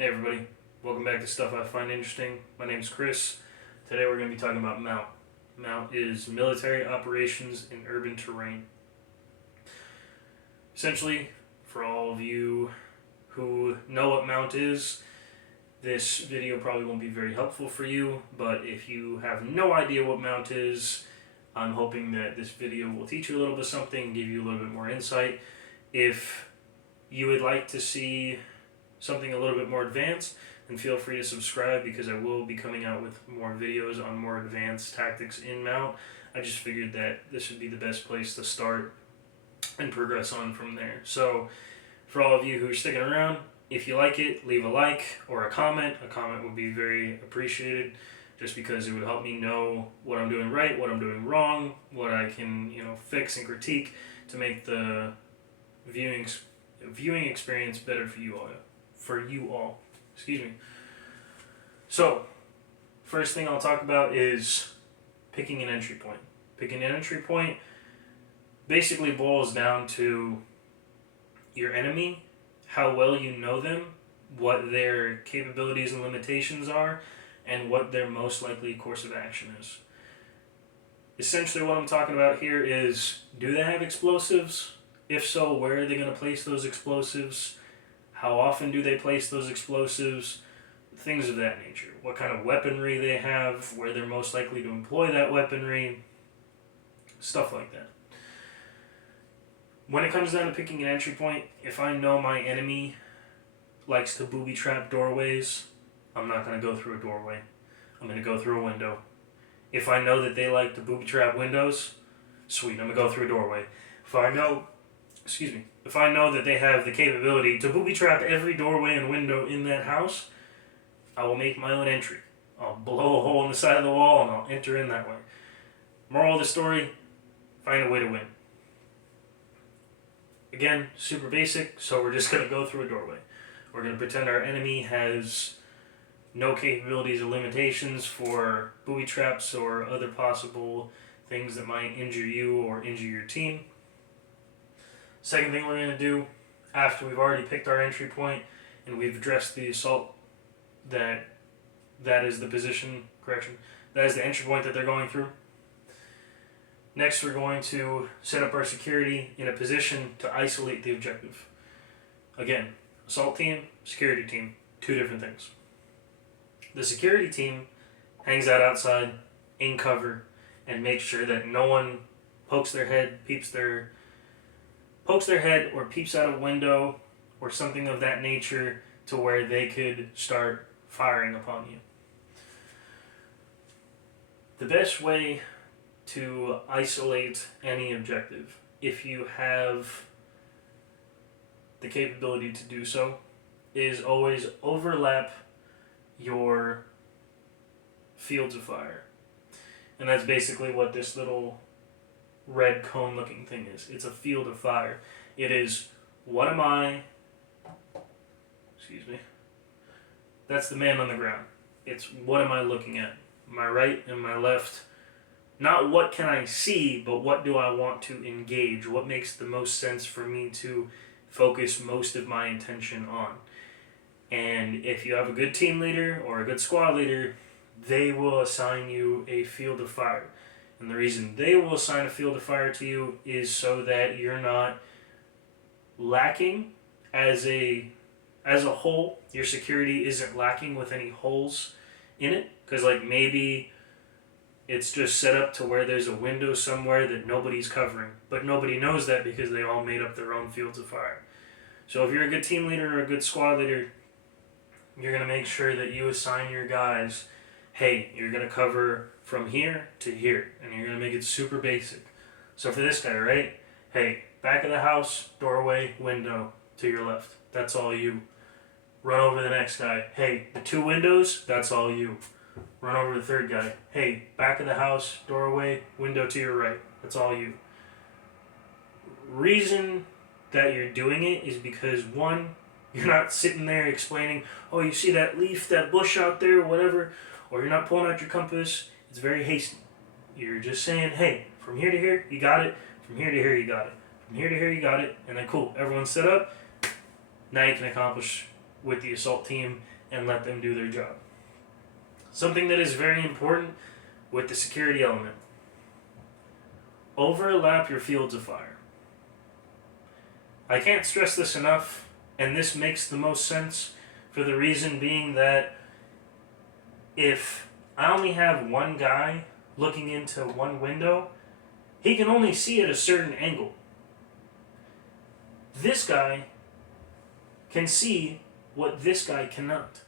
Hey everybody, welcome back to Stuff I Find Interesting. My name's Chris. Today we're going to be talking about MOUT. MOUT is Military Operations in Urban Terrain. Essentially, for all of you who know what MOUT is, this video probably won't be very helpful for you, but if you have no idea what MOUT is, I'm hoping that this video will teach you a little bit something, give you a little bit more insight. If you would like to see something a little bit more advanced, then feel free to subscribe because I will be coming out with more videos on more advanced tactics in MOUT. I just figured that this would be the best place to start and progress on from there. So for all of you who are sticking around, if you like it, leave a like or a comment. A comment would be very appreciated just because it would help me know what I'm doing right, what I'm doing wrong, what I can, fix and critique to make the viewing experience better for you all. Excuse me. So, first thing I'll talk about is picking an entry point. Picking an entry point basically boils down to your enemy, how well you know them, what their capabilities and limitations are, and what their most likely course of action is. Essentially what I'm talking about here is, do they have explosives? If so, where are they going to place those explosives? How often do they place those explosives? Things of that nature. What kind of weaponry they have, where they're most likely to employ that weaponry, stuff like that. When it comes down to picking an entry point, if I know my enemy likes to booby trap doorways, I'm not going to go through a doorway. I'm going to go through a window. If I know that they like to booby trap windows, sweet, I'm going to go through a doorway. If I know that they have the capability to booby trap every doorway and window in that house, I will make my own entry. I'll blow a hole in the side of the wall and I'll enter in that way. Moral of the story, find a way to win. Again, super basic, so we're just going to go through a doorway. We're going to pretend our enemy has no capabilities or limitations for booby traps or other possible things that might injure you or injure your team. Second thing we're going to do, after we've already picked our entry point and we've addressed the assault, that is the entry point that they're going through. Next, we're going to set up our security in a position to isolate the objective. Again, assault team, security team, two different things. The security team hangs out outside in cover and makes sure that no one pokes their head or peeps out a window or something of that nature to where they could start firing upon you. The best way to isolate any objective, if you have the capability to do so, is always overlap your fields of fire. And that's basically what this little red cone looking thing is. It's a field of fire. It is, that's the man on the ground. It's what am I looking at? My right and my left. Not what can I see, but what do I want to engage? What makes the most sense for me to focus most of my attention on? And if you have a good team leader or a good squad leader, they will assign you a field of fire. And the reason they will assign a field of fire to you is so that you're not lacking as a whole. Your security isn't lacking with any holes in it. Because maybe it's just set up to where there's a window somewhere that nobody's covering. But nobody knows that because they all made up their own fields of fire. So if you're a good team leader or a good squad leader, you're going to make sure that you assign your guys, hey, you're going to cover from here to here, and you're going to make it super basic. So for this guy, right? Hey, back of the house, doorway, window to your left. That's all you. Run over the next guy. Hey, the two windows, that's all you. Run over the third guy. Hey, back of the house, doorway, window to your right. That's all you. Reason that you're doing it is because, one, you're not sitting there explaining, oh, you see that leaf, that bush out there, whatever, or you're not pulling out your compass. It's very hasty. You're just saying, hey, from here to here, you got it. From here to here, you got it. From here to here, you got it. And then cool, everyone's set up. Now you can accomplish with the assault team and let them do their job. Something that is very important with the security element: overlap your fields of fire. I can't stress this enough, and this makes the most sense for the reason being that if I only have one guy looking into one window, he can only see at a certain angle. This guy can see what this guy cannot.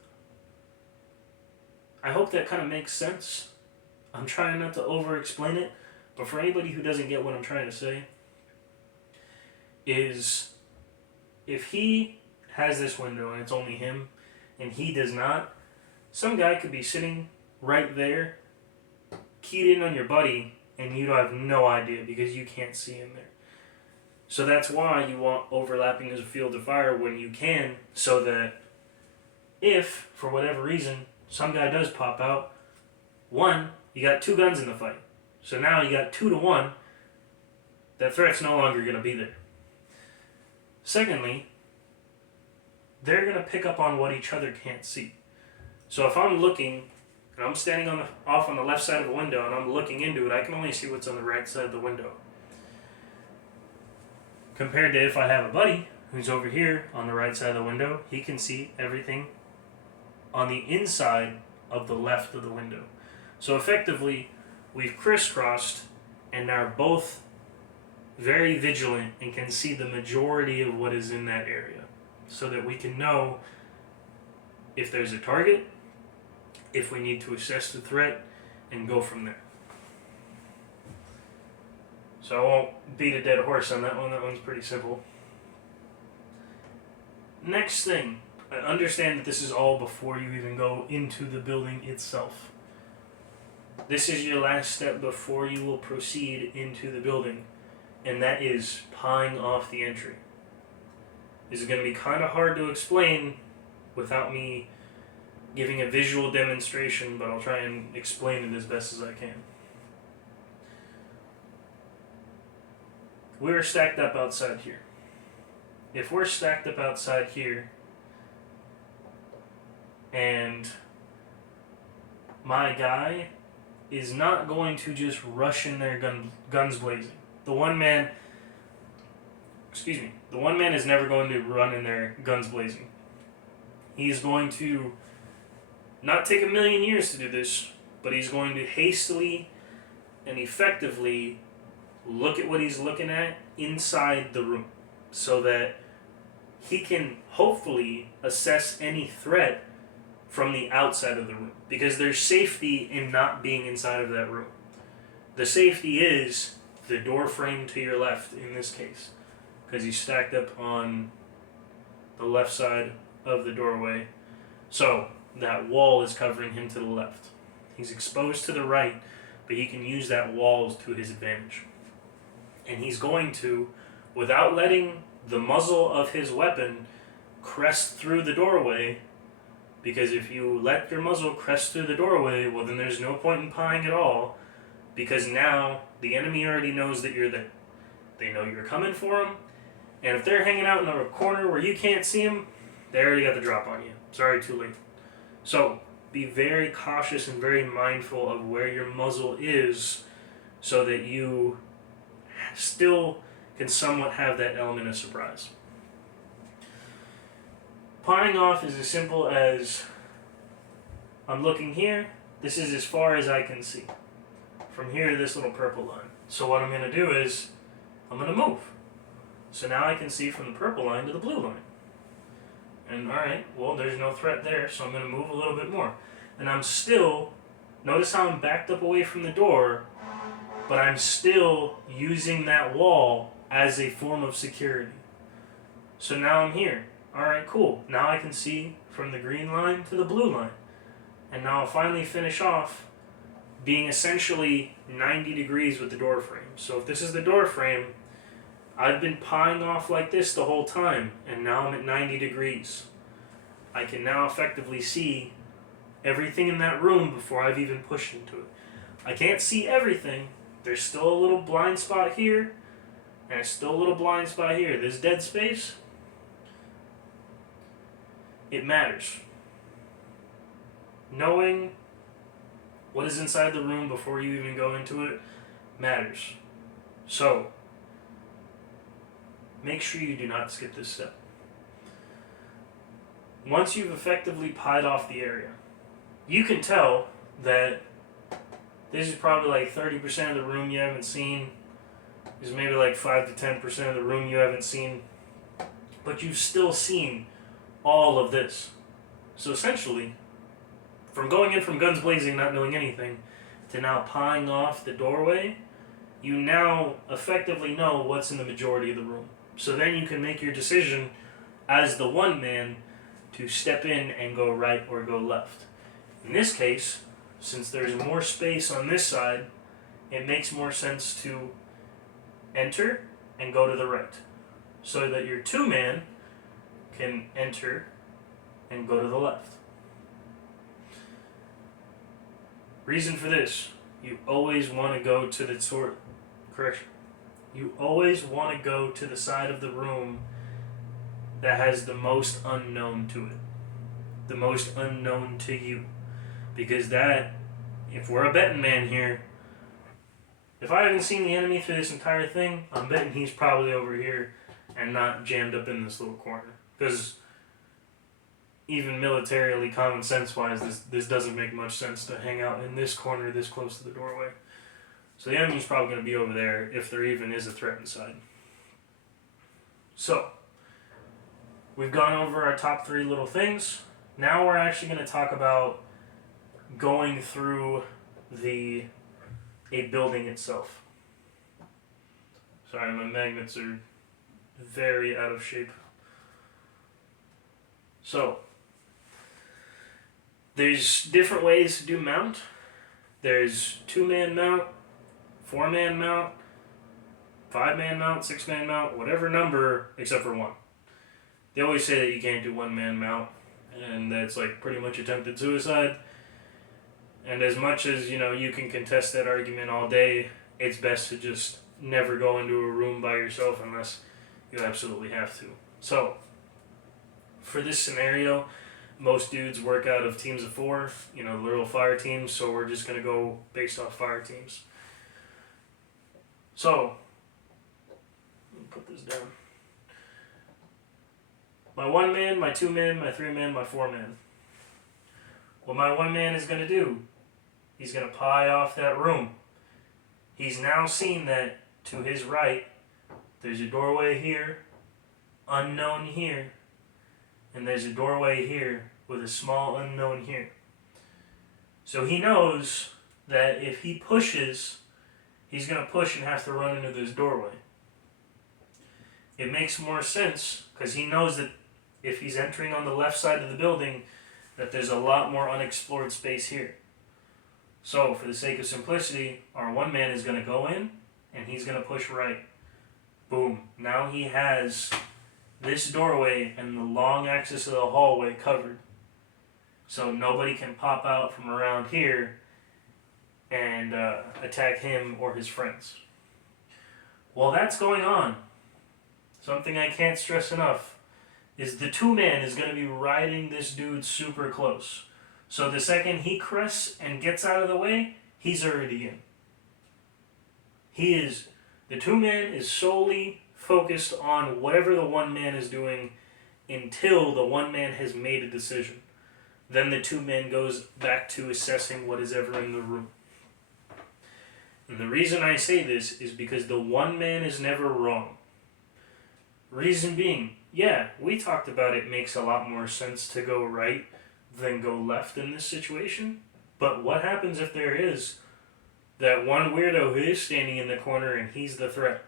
I hope that kind of makes sense. I'm trying not to over-explain it, but for anybody who doesn't get what I'm trying to say, is if he has this window and it's only him, and he does not, some guy could be sitting right there, keyed in on your buddy, and you have no idea because you can't see him there. So that's why you want overlapping as a field of fire when you can, so that if, for whatever reason, some guy does pop out, one, you got two guns in the fight. So now you got 2-1, that threat's no longer going to be there. Secondly, they're going to pick up on what each other can't see. So if I'm looking, and I'm standing off on the left side of a window, and I'm looking into it, I can only see what's on the right side of the window. Compared to if I have a buddy who's over here on the right side of the window, he can see everything on the inside of the left of the window. So effectively, we've crisscrossed and are both very vigilant and can see the majority of what is in that area, so that we can know if there's a target, if we need to assess the threat, and go from there. So I won't beat a dead horse on that one. That one's pretty simple. Next thing, I understand that this is all before you even go into the building itself. This is your last step before you will proceed into the building, and that is pawing off the entry. This is going to be kind of hard to explain without me giving a visual demonstration, but I'll try and explain it as best as I can. We're stacked up outside here. If we're stacked up outside here, and my guy is not going to just rush in there guns blazing. The one man is never going to run in there guns blazing. He's going to not take a million years to do this, but he's going to hastily and effectively look at what he's looking at inside the room, so that he can hopefully assess any threat from the outside of the room, because there's safety in not being inside of that room. The safety is the door frame to your left in this case, because he's stacked up on the left side of the doorway, so that wall is covering him to the left. He's exposed to the right, but he can use that wall to his advantage. And he's going to, without letting the muzzle of his weapon crest through the doorway, because if you let your muzzle crest through the doorway, well then there's no point in pawing at all, because now the enemy already knows that you're there. They know you're coming for them, and if they're hanging out in a corner where you can't see them, they already got the drop on you. Sorry, too late. So be very cautious and very mindful of where your muzzle is, so that you still can somewhat have that element of surprise. Pawing off is as simple as, I'm looking here, this is as far as I can see. From here to this little purple line. So what I'm going to do is, I'm going to move. So now I can see from the purple line to the blue line. And alright, well there's no threat there, so I'm going to move a little bit more. And I'm still, notice how I'm backed up away from the door, but I'm still using that wall as a form of security. So now I'm here. Alright, cool. Now I can see from the green line to the blue line. And now I'll finally finish off being essentially 90 degrees with the door frame. So if this is the door frame, I've been pawing off like this the whole time, and now I'm at 90 degrees. I can now effectively see everything in that room before I've even pushed into it. I can't see everything. There's still a little blind spot here, and still a little blind spot here. This dead space, it matters. Knowing what is inside the room before you even go into it matters. So, make sure you do not skip this step. Once you've effectively pied off the area, you can tell that this is probably like 30% of the room you haven't seen. There's maybe like 5 to 10% of the room you haven't seen. But you've still seen all of this. So essentially, from going in from guns blazing, not knowing anything, to now pieing off the doorway, you now effectively know what's in the majority of the room. So then you can make your decision as the one man to step in and go right or go left. In this case, since there's more space on this side, it makes more sense to enter and go to the right, so that your two man can enter and go to the left. Reason for this, you always want to go to the You always want to go to the side of the room that has the most unknown to it. The most unknown to you. Because that, if we're a betting man here, if I haven't seen the enemy through this entire thing, I'm betting he's probably over here and not jammed up in this little corner. Because even militarily, common sense wise, this doesn't make much sense to hang out in this corner this close to the doorway. So the enemy's probably going to be over there if there even is a threat inside. So, we've gone over our top 3 little things. Now we're actually going to talk about going through a building itself. Sorry, my magnets are very out of shape. So, there's different ways to do MOUT. There's 2-man MOUT, 4-man MOUT, 5-man MOUT, 6-man MOUT, whatever number except for 1. They always say that you can't do 1-man MOUT, and that's like pretty much attempted suicide. And as much as, you can contest that argument all day, it's best to just never go into a room by yourself unless you absolutely have to. So, for this scenario, most dudes work out of teams of 4, the little fire teams, so we're just going to go based off fire teams. So, let me put this down. My 1-man, my 2-man, my 3-man, my 4-man. What my 1-man is going to do, he's going to pie off that room. He's now seen that to his right, there's a doorway here, unknown here, and there's a doorway here with a small unknown here. So he knows that if he pushes, he's going to push and have to run into this doorway. It makes more sense because he knows that if he's entering on the left side of the building, that there's a lot more unexplored space here. So, for the sake of simplicity, our 1-man is going to go in, and he's going to push right. Boom. Now he has this doorway and the long axis of the hallway covered. So nobody can pop out from around here and attack him or his friends. While that's going on, something I can't stress enough is the 2-man is going to be riding this dude super close. So the second he crests and gets out of the way, he's already in. The 2-man is solely focused on whatever the 1-man is doing until the 1-man has made a decision. Then the 2-man goes back to assessing what is ever in the room. And the reason I say this is because the 1-man is never wrong. Reason being, yeah, we talked about it makes a lot more sense to go right than go left in this situation. But what happens if there is that one weirdo who is standing in the corner and he's the threat?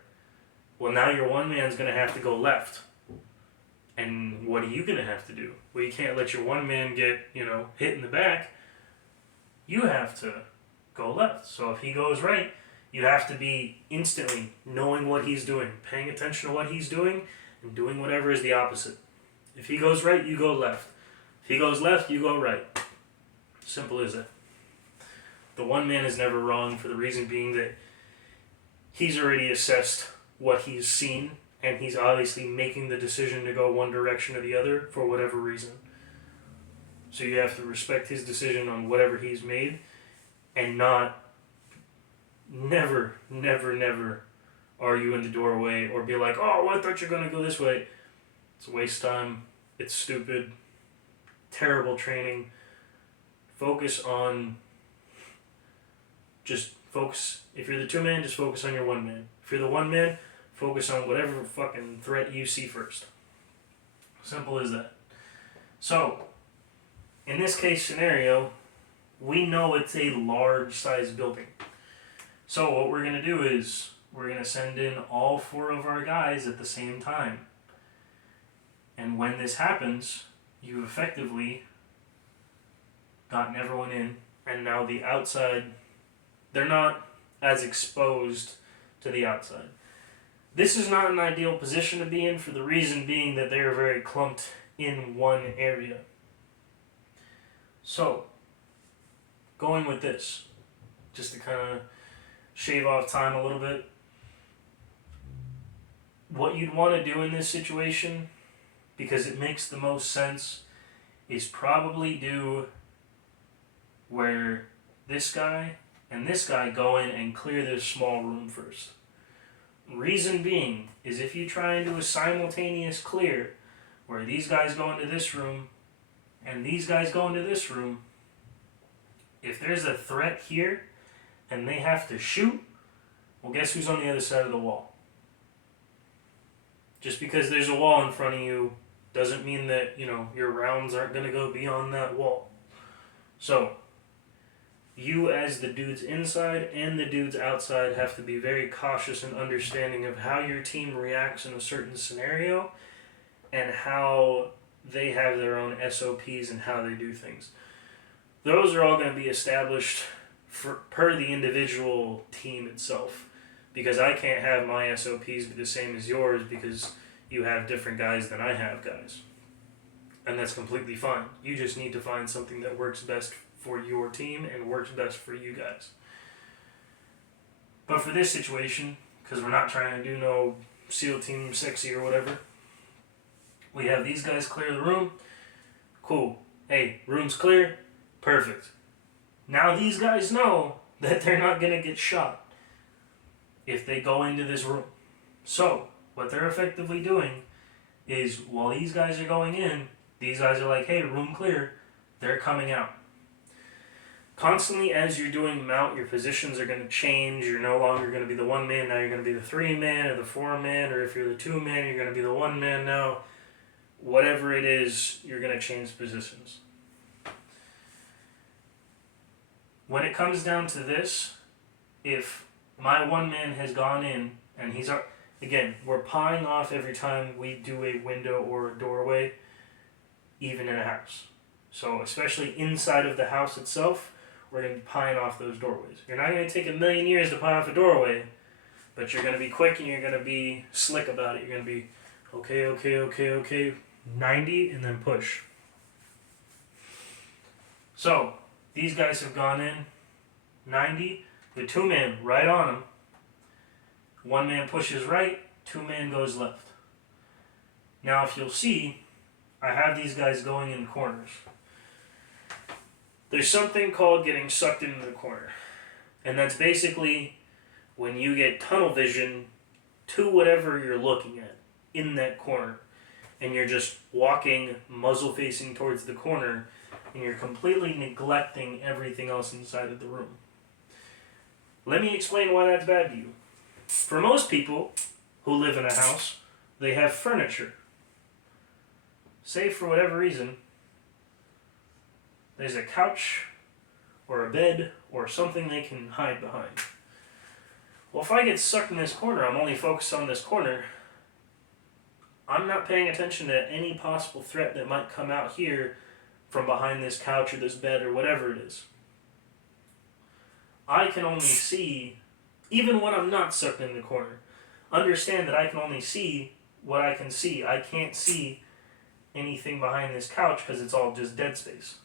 Well, now your 1-man's going to have to go left. And what are you going to have to do? Well, you can't let your 1-man get, hit in the back. You have to go left. So if he goes right, you have to be instantly knowing what he's doing, paying attention to what he's doing, and doing whatever is the opposite. If he goes right, you go left. If he goes left, you go right. Simple as that. The 1-man is never wrong for the reason being that he's already assessed what he's seen, and he's obviously making the decision to go one direction or the other for whatever reason. So you have to respect his decision on whatever he's made, and never argue in the doorway or be like, oh, well, I thought you were going to go this way. It's a waste of time. It's stupid. Terrible training. Focus on... Just focus. If you're the 2-man, just focus on your 1-man. If you're the 1-man, focus on whatever fucking threat you see first. Simple as that. So, in this case scenario, we know it's a large size building. So what we're going to do is we're going to send in all 4 of our guys at the same time. And when this happens, you've effectively gotten everyone in, and now the outside, they're not as exposed to the outside. This is not an ideal position to be in, for the reason being that they are very clumped in one area. So, going with this, just to kind of shave off time a little bit, what you'd want to do in this situation, because it makes the most sense, is probably do where this guy and this guy go in and clear this small room first. Reason being is if you try and do a simultaneous clear where these guys go into this room and these guys go into this room, if there's a threat here and they have to shoot, well, guess who's on the other side of the wall? Just because there's a wall in front of you doesn't mean that, your rounds aren't going to go beyond that wall. So, you as the dudes inside and the dudes outside have to be very cautious and understanding of how your team reacts in a certain scenario and how they have their own SOPs and how they do things. Those are all going to be established per the individual team itself, because I can't have my SOPs be the same as yours because you have different guys than I have guys. And that's completely fine. You just need to find something that works best for your team and works best for you guys. But for this situation, because we're not trying to do no SEAL team sexy or whatever, we have these guys clear the room. Cool. Hey, room's clear. Perfect. Now these guys know that they're not going to get shot if they go into this room. So, what they're effectively doing is while these guys are going in, these guys are like, hey, room clear. They're coming out. Constantly as you're doing MOUT, your positions are going to change. You're no longer going to be the 1-man, now you're going to be the 3-man or the 4-man, or if you're the 2-man, you're going to be the 1-man now. Whatever it is, you're going to change positions. When it comes down to this, if my 1-man has gone in, and he's... Again, we're pawing off every time we do a window or a doorway, even in a house. So especially inside of the house itself, we're going to be pawing off those doorways. You're not going to take a million years to paw off a doorway, but you're going to be quick and you're going to be slick about it. You're going to be, okay, 90, and then push. So, these guys have gone in, 90, the 2-man right on them. 1-man pushes right, 2-man goes left. Now if you'll see, I have these guys going in corners. There's something called getting sucked into the corner. And that's basically when you get tunnel vision to whatever you're looking at in that corner. And you're just walking muzzle facing towards the corner and you're completely neglecting everything else inside of the room. Let me explain why that's bad to you. For most people who live in a house, they have furniture. Say for whatever reason, there's a couch or a bed or something they can hide behind. Well, if I get stuck in this corner, I'm only focused on this corner, I'm not paying attention to any possible threat that might come out here from behind this couch or this bed or whatever it is. I can only see, even when I'm not sucked in the corner, understand that I can only see what I can see. I can't see anything behind this couch because it's all just dead space.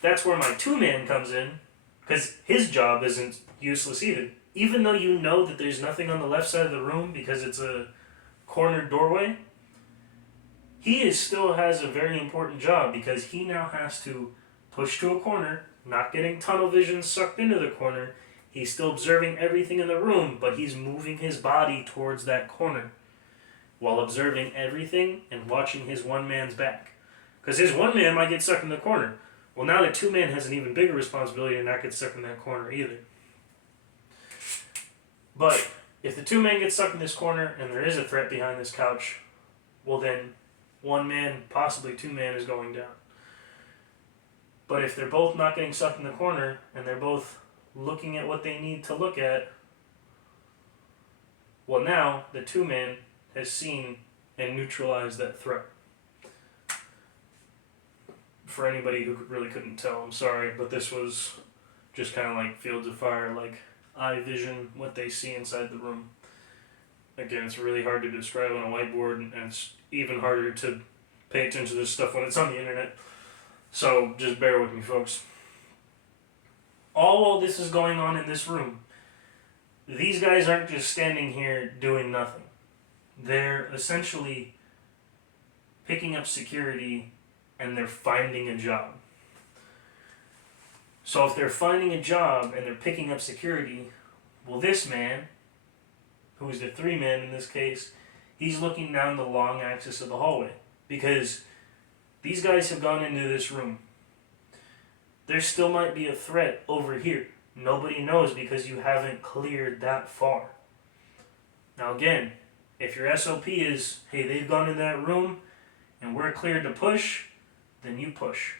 That's where my 2-man comes in, because his job isn't useless either. Even though you know that there's nothing on the left side of the room because it's a cornered doorway, still has a very important job because he now has to push to a corner, not getting tunnel vision sucked into the corner. He's still observing everything in the room, but he's moving his body towards that corner while observing everything and watching his one man's back. Because his one man might get stuck in the corner. Well, now the two man has an even bigger responsibility to not get stuck in that corner either. But if the two men get stuck in this corner and there is a threat behind this couch, well then one man, possibly two man, is going down. But if they're both not getting stuck in the corner and they're both looking at what they need to look at, well now the two man has seen and neutralized that threat. For anybody who really couldn't tell, I'm sorry, but this was just kind of like Fields of Fire, like eye vision, what they see inside the room. Again, it's really hard to describe on a whiteboard, and it's even harder to pay attention to this stuff when it's on the internet. So just bear with me, folks. All while this is going on in this room, these guys aren't just standing here doing nothing. They're essentially picking up security and they're finding a job. So if they're finding a job and they're picking up security, well, this man, who is the three man in this case, he's looking down the long axis of the hallway because these guys have gone into this room. There still might be a threat over here. Nobody knows because you haven't cleared that far. Now again, if your SOP is, hey, they've gone in that room and we're cleared to push, then you push.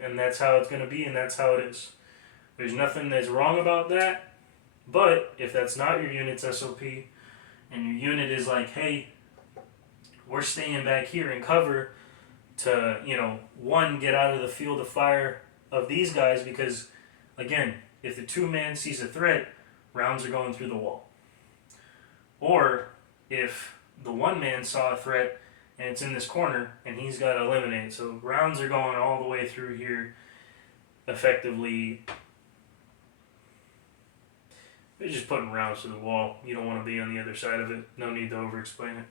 And that's how it's going to be, and that's how it is. There's nothing that's wrong about that, but if that's not your unit's SOP, and your unit is like, hey, we're staying back here in cover to, one, get out of the field of fire of these guys, because, again, if the two man sees a threat, rounds are going through the wall. Or if the one man saw a threat and it's in this corner and he's got to eliminate, so rounds are going all the way through here, effectively. They're just putting rounds to the wall. You don't want to be on the other side of it. No need to over explain it.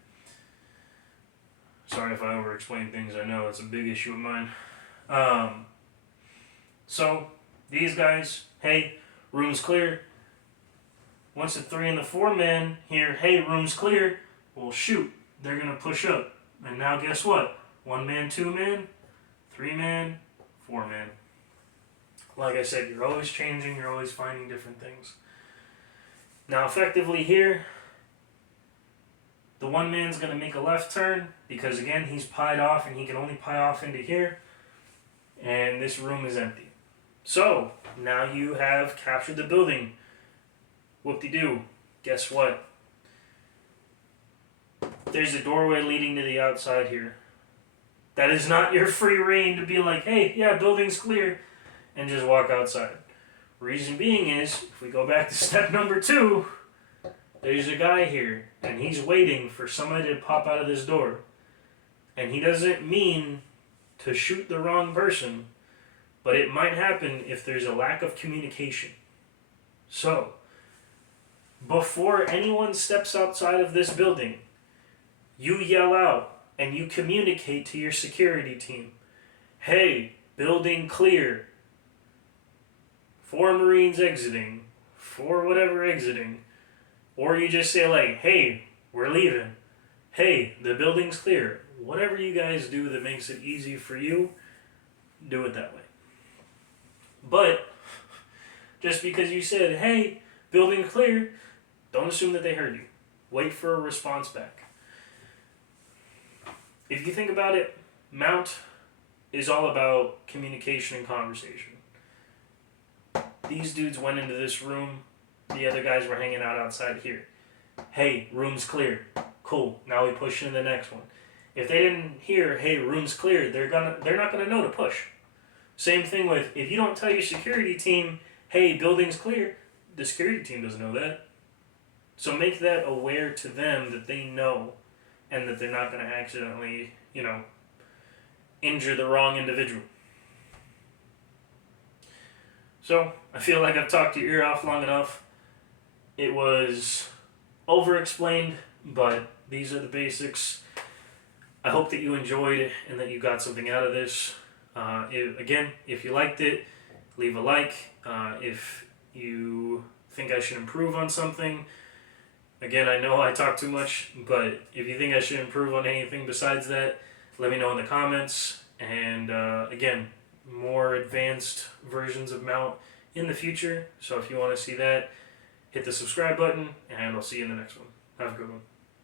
Sorry if I over explain things. I know it's a big issue of mine. So these guys, hey, room's clear. Once the 3 and the 4 men hear, hey, room's clear, well, shoot, they're going to push up. And now guess what? 1 man, 2 man, 3 man, 4 man. Like I said, you're always changing, you're always finding different things. Now effectively here, the 1 man's going to make a left turn because again, he's pied off and he can only pie off into here. And this room is empty. So, now you have captured the building. Whoop-de-doo. Guess what? There's a doorway leading to the outside here. That is not your free reign to be like, hey, yeah, building's clear, and just walk outside. Reason being is, if we go back to step number 2, there's a guy here, and he's waiting for somebody to pop out of this door. And he doesn't mean to shoot the wrong person, but it might happen if there's a lack of communication. So, before anyone steps outside of this building, you yell out and you communicate to your security team, hey, building clear, 4 Marines exiting, 4 whatever exiting, or you just say like, hey, we're leaving, hey, the building's clear. Whatever you guys do that makes it easy for you, do it that way. But just because you said, hey, building clear, don't assume that they heard you. Wait for a response back. If you think about it, MOUT is all about communication and conversation. These dudes went into this room. The other guys were hanging out outside here. Hey, room's clear. Cool. Now we push into the next one. If they didn't hear, hey, room's clear, they're not gonna know to push. Same thing with, if you don't tell your security team, hey, building's clear, the security team doesn't know that. So make that aware to them that they know and that they're not going to accidentally, injure the wrong individual. So, I feel like I've talked your ear off long enough. It was over-explained, but these are the basics. I hope that you enjoyed and that you got something out of this. If you liked it, leave a like. If you think I should improve on something, again, I know I talk too much, but if you think I should improve on anything besides that, let me know in the comments. And again, more advanced versions of MOUT in the future. So if you want to see that, hit the subscribe button, and I'll see you in the next one. Have a good one.